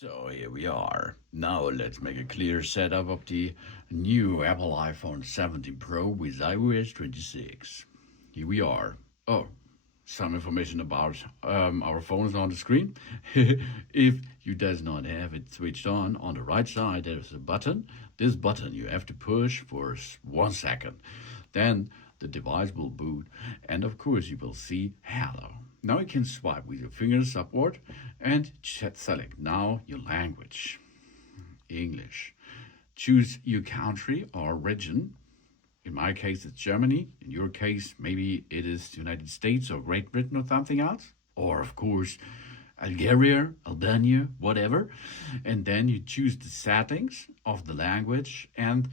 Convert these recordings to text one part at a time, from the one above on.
So here we are. Now let's make a clear setup of the new Apple iPhone 17 Pro with iOS 26. Here we are. Oh, some information about our phones on the screen. If you does not have it switched on the right side there's a button. This button you have to push for 1 second. Then the device will boot and of course you will see hello. Now you can swipe with your fingers upward and select now your language, English. Choose your country or region. In my case, it's Germany. In your case, maybe it is the United States or Great Britain or something else. Or, of course, Algeria, Albania, whatever. And then you choose the settings of the language and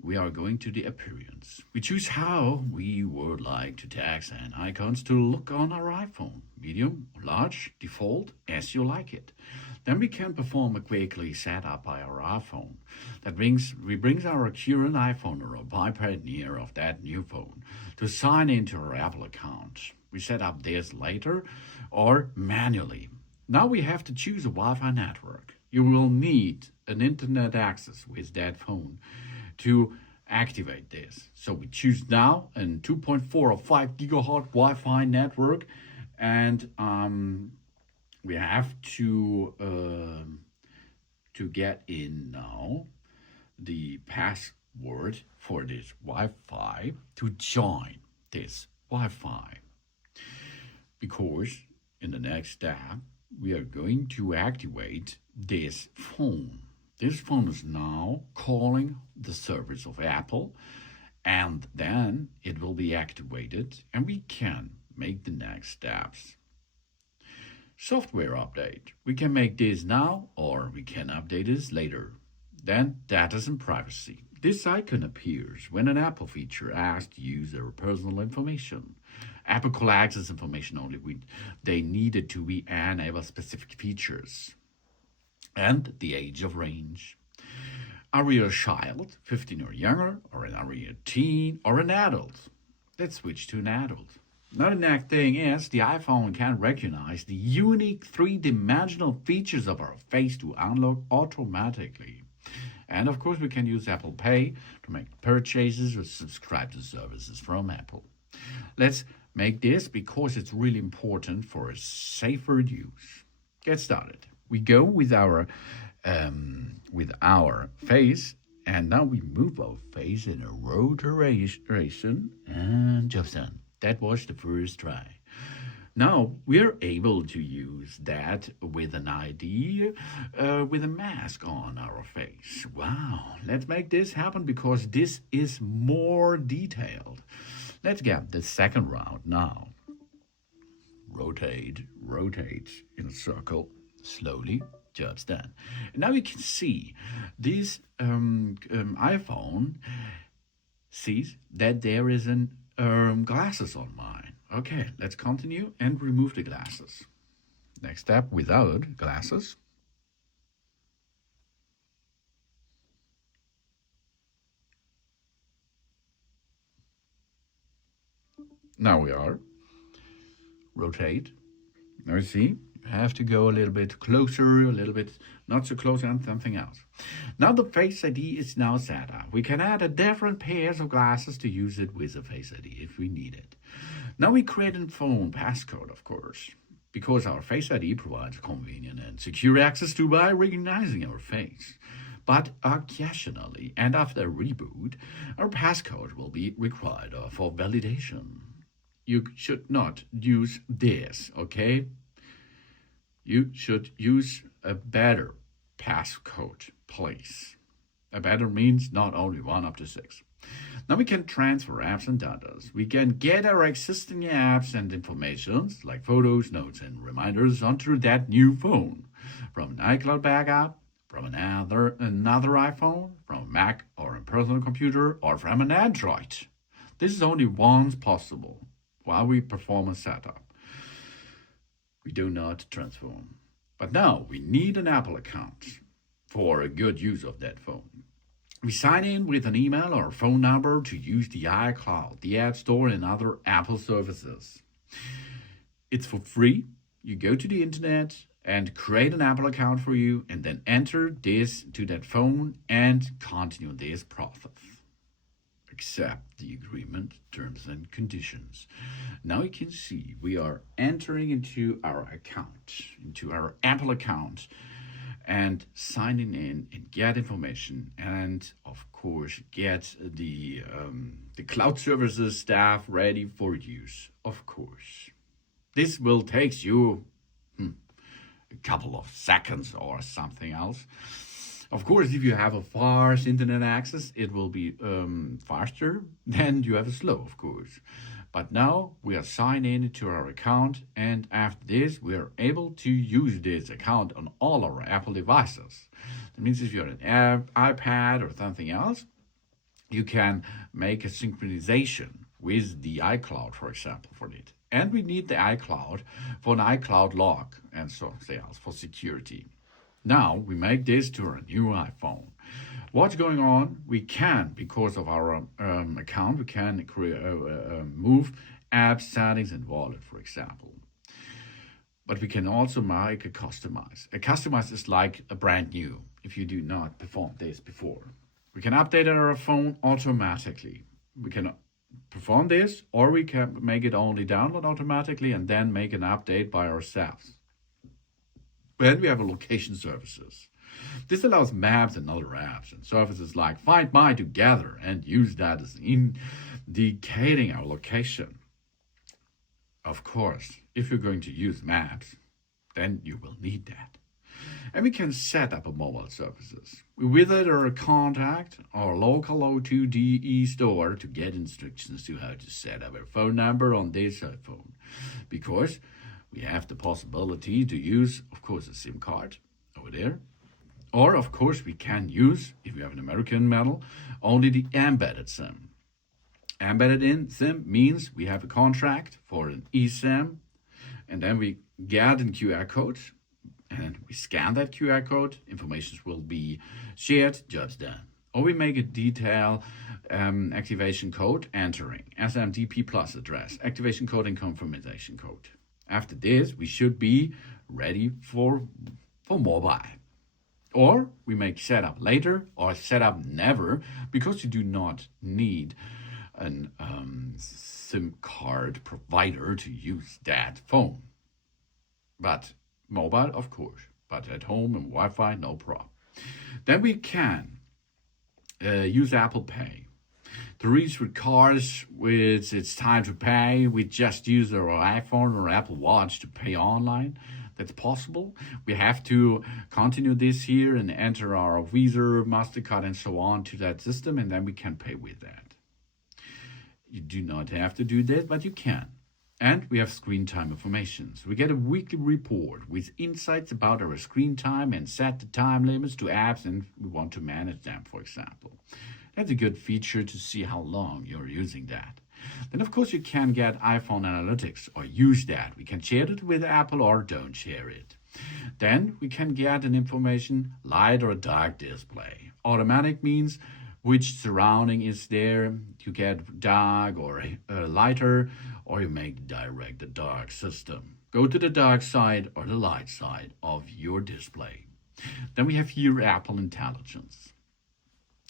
we are going to the appearance. We choose how we would like to text and icons to look on our iPhone. Medium, large, default, as you like it. Then we can perform a quickly setup by our iPhone. We brings our current iPhone or a iPad near of that new phone to sign into our Apple account. We set up this later or manually. Now we have to choose a Wi-Fi network. You will need an internet access with that phone to activate this. So we choose now a 2.4 or 5 gigahertz Wi-Fi network, and we have to get in now the password for this Wi-Fi to join this Wi-Fi. Because in the next step we are going to activate this phone. This phone is now calling the service of Apple, and then it will be activated and we can make the next steps. Software update. We can make this now or we can update this later. Then data and privacy. This icon appears when an Apple feature asks to use their personal information. Apple collects this information only when they need it to be enable specific features. And the age of range. Are you a child, 15 or younger, or are you a teen or an adult? Let's switch to an adult. Now the next thing is the iPhone can recognize the unique three-dimensional features of our face to unlock automatically. And of course we can use Apple Pay to make purchases or subscribe to services from Apple. Let's make this because it's really important for a safer use. Get started. We go with our face, and now we move our face in a rotation, and just done. That was the first try. Now we are able to use that with an ID, with a mask on our face. Wow, let's make this happen because this is more detailed. Let's get the second round now. Rotate in a circle. Slowly, just done. And now you can see this iPhone sees that there is an glasses on mine. Okay, let's continue and remove the glasses. Next step, without glasses. Now we are. Rotate. Now you see. Have to go a little bit closer, a little bit not so close, and something else. Now the Face ID is now set up. We can add a different pairs of glasses to use it with the Face ID if we need it. Now we create a phone passcode, of course, because our Face ID provides convenient and secure access to by recognizing our face. But occasionally, and after reboot, our passcode will be required for validation. You should not use this, okay? You should use a better passcode, please. A better means not only 1 up to 6. Now we can transfer apps and data. We can get our existing apps and informations like photos, notes, and reminders onto that new phone. From an iCloud backup, from another iPhone, from a Mac or a personal computer, or from an Android. This is only once possible while we perform a setup. We do not transform. But now we need an Apple account for a good use of that phone. We sign in with an email or phone number to use the iCloud, the App Store, and other Apple services. It's for free. You go to the internet and create an Apple account for you, and then enter this to that phone and continue this process. Accept the agreement, terms and conditions. Now you can see we are entering into our account, into our Apple account, and signing in and get information, and of course get the cloud services staff ready for use. Of course, this will take you a couple of seconds or something else. Of course, if you have a fast internet access, it will be faster than you have a slow, of course. But now we are signed in to our account, and after this, we are able to use this account on all our Apple devices. That means if you're an iPad or something else, you can make a synchronization with the iCloud, for example, for it. And we need the iCloud for an iCloud lock and so else for security. Now we make this to our new iPhone. What's going on? We can, because of our account, we can move app settings and wallet, for example. But we can also make a customize. A customize is like a brand new if you do not perform this before. We can update our phone automatically. We can perform this, or we can make it only download automatically and then make an update by ourselves. Then we have location services. This allows maps and other apps and services like Find My together and use that as indicating our location. Of course, if you're going to use maps, then you will need that. And we can set up a mobile services. We visit our contact our local O2DE store to get instructions to how to set up a phone number on this cell phone. Because we have the possibility to use, of course, a SIM card over there. Or, of course, we can use, if you have an American model, only the embedded SIM. Embedded in SIM means we have a contract for an eSIM, and then we get a QR code, and we scan that QR code, information will be shared, jobs done. Or we make a detail activation code entering SMTP plus address, activation code and confirmation code. After this, we should be ready for mobile. Or we make setup later or setup never, because you do not need an SIM card provider to use that phone. But mobile, of course, but at home and Wi-Fi, no problem. Then we can use Apple Pay. To reach with cars, with it's time to pay, we just use our iPhone or Apple Watch to pay online. That's possible. We have to continue this here and enter our Visa, MasterCard, and so on to that system, and then we can pay with that. You do not have to do that, but you can. And we have screen time information. So we get a weekly report with insights about our screen time and set the time limits to apps, and we want to manage them, for example. That's a good feature to see how long you're using that. Then, of course, you can get iPhone Analytics or use that. We can share it with Apple or don't share it. Then we can get an information light or dark display. Automatic means which surrounding is there. You get dark or lighter, or you make direct the dark system. Go to the dark side or the light side of your display. Then we have here Apple Intelligence.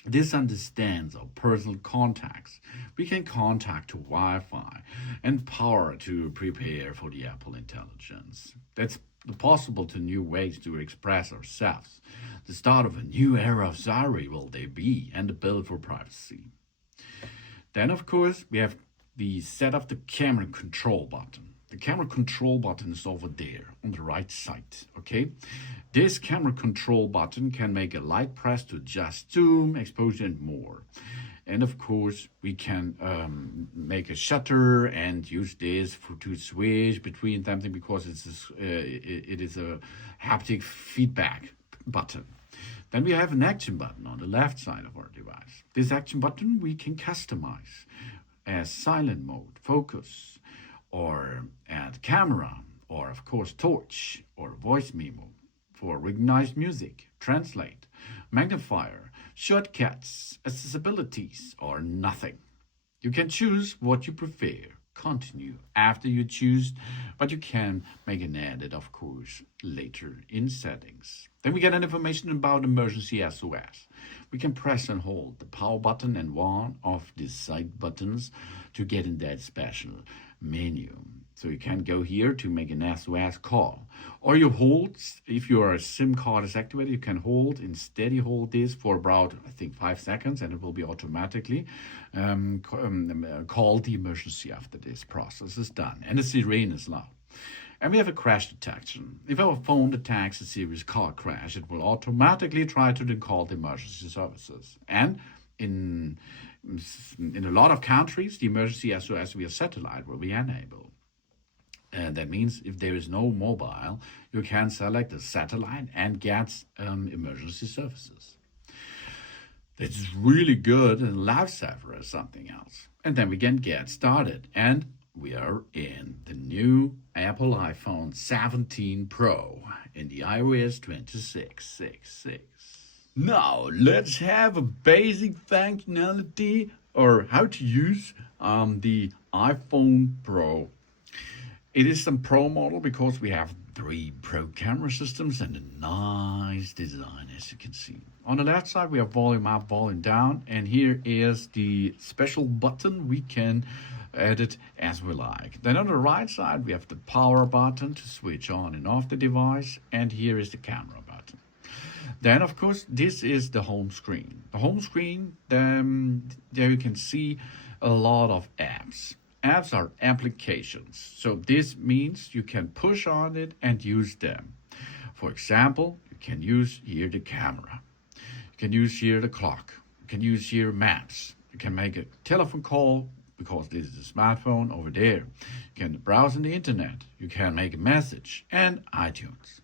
This understands our personal contacts. We can contact to Wi-Fi and power to prepare for the Apple Intelligence. That's possible to new ways to express ourselves. The start of a new era of Siri will they be, and the build for privacy. Then, of course, we have the set of the camera control button. The camera control button is over there on the right side, okay? This camera control button can make a light press to adjust zoom, exposure, and more. And of course, we can make a shutter and use this to switch between something, because it is a haptic feedback button. Then we have an action button on the left side of our device. This action button we can customize as silent mode, focus, or add camera, or of course torch, or voice memo, for recognized music, translate, magnifier, shortcuts, accessibilities, or nothing. You can choose what you prefer. continue after you choose, but you can make an edit, of course, later in settings. Then we get an information about emergency SOS. We can press and hold the power button and one of the side buttons to get in that special menu. So you can go here to make an SOS call. Or you hold, if your SIM card is activated, you can hold, instead you hold this for about, I think, 5 seconds, and it will be automatically call the emergency after this process is done. And the sirene is loud. And we have a crash detection. If our phone detects a serious car crash, it will automatically try to then call the emergency services. And in a lot of countries, the emergency SOS via satellite will be enabled. And that means if there is no mobile, you can select a satellite and get emergency services. That's really good and lifesaver as something else. And then we can get started. And we are in the new Apple iPhone 17 Pro in the iOS 26.6.6. Now let's have a basic functionality or how to use the iPhone Pro. It is the Pro model because we have 3 Pro camera systems and a nice design, as you can see. On the left side, we have volume up, volume down, and here is the special button we can edit as we like. Then on the right side, we have the power button to switch on and off the device, and here is the camera button. Then, of course, this is the home screen. The home screen, there you can see a lot of apps. Apps are applications, so this means you can push on it and use them. For example, you can use here the camera. You can use here the clock. You can use here maps. You can make a telephone call because this is a smartphone over there. You can browse on the internet. You can make a message and iTunes.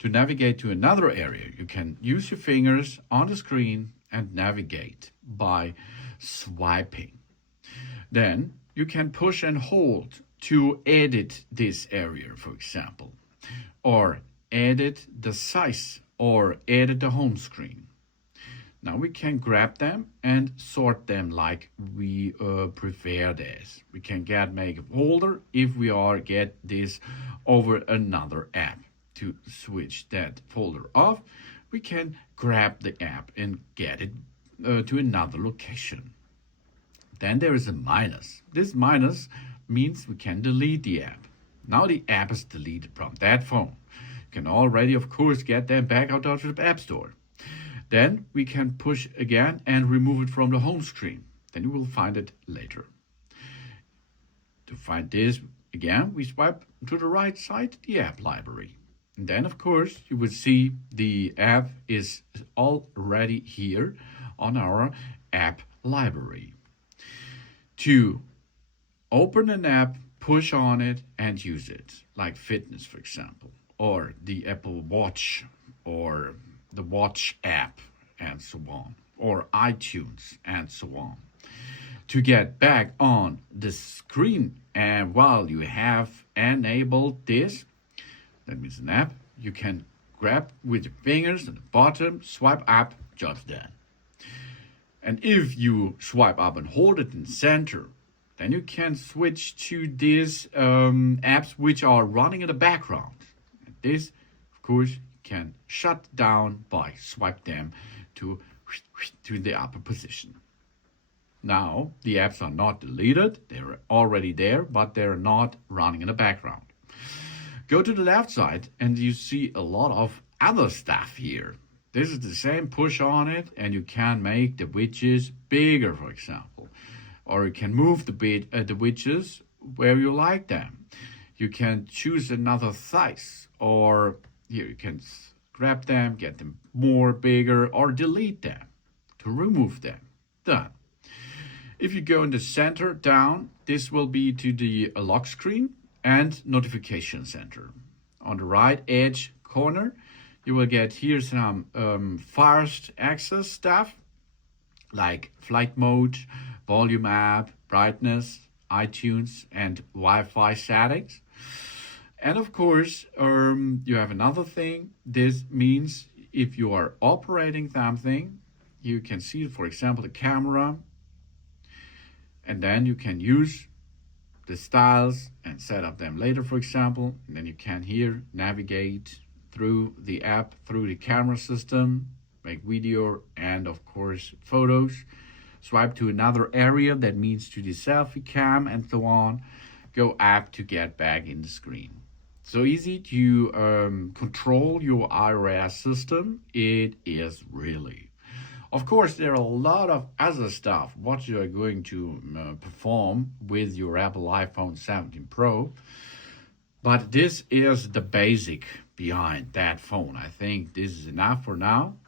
To navigate to another area, you can use your fingers on the screen and navigate by swiping. Then you can push and hold to edit this area, for example, or edit the size or edit the home screen. Now we can grab them and sort them like we prefer this. We can make a folder if we get this over another app. To switch that folder off, we can grab the app and get it to another location. Then there is a minus. This minus means we can delete the app. Now the app is deleted from that phone. You can already, of course, get them back out of the App Store. Then we can push again and remove it from the home screen. Then you will find it later. To find this again, we swipe to the right side, the app library. And then, of course, you will see the app is already here on our app library. To open an app, push on it and use it, like fitness, for example, or the Apple Watch, or the Watch app, and so on, or iTunes, and so on. To get back on the screen, and while you have enabled this, that means an app, you can grab with your fingers at the bottom, swipe up, just done. And if you swipe up and hold it in center, then you can switch to these apps which are running in the background. And this, of course, can shut down by swipe them to the upper position. Now, the apps are not deleted. They're already there, but they're not running in the background. Go to the left side and you see a lot of other stuff here. This is the same, push on it and you can make the widgets bigger, for example. Or you can move the widgets where you like them. You can choose another size, or here you can grab them, get them more bigger, or delete them to remove them. Done. If you go in the center down, this will be to the lock screen and notification center. On the right edge corner, you will get here some fast access stuff like flight mode, volume app, brightness, iTunes, and Wi-Fi settings. And of course, you have another thing. This means if you are operating something, you can see, for example, the camera, and then you can use the styles and set up them later, for example. And then you can here navigate through the app, through the camera system, make video and of course photos. Swipe to another area, that means to the selfie cam and so on. Go app to get back in the screen. So easy to control your iOS system. It is really. Of course, there are a lot of other stuff what you are going to perform with your Apple iPhone 17 Pro. But this is the basic behind that phone. I think this is enough for now.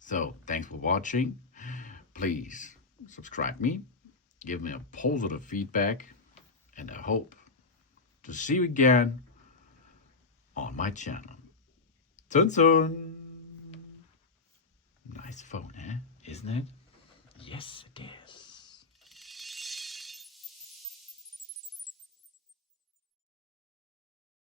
So thanks for watching. Please subscribe me, give me a positive feedback, and I hope to see you again on my channel. Soon soon. Nice phone, eh? Isn't it? Yes, it is.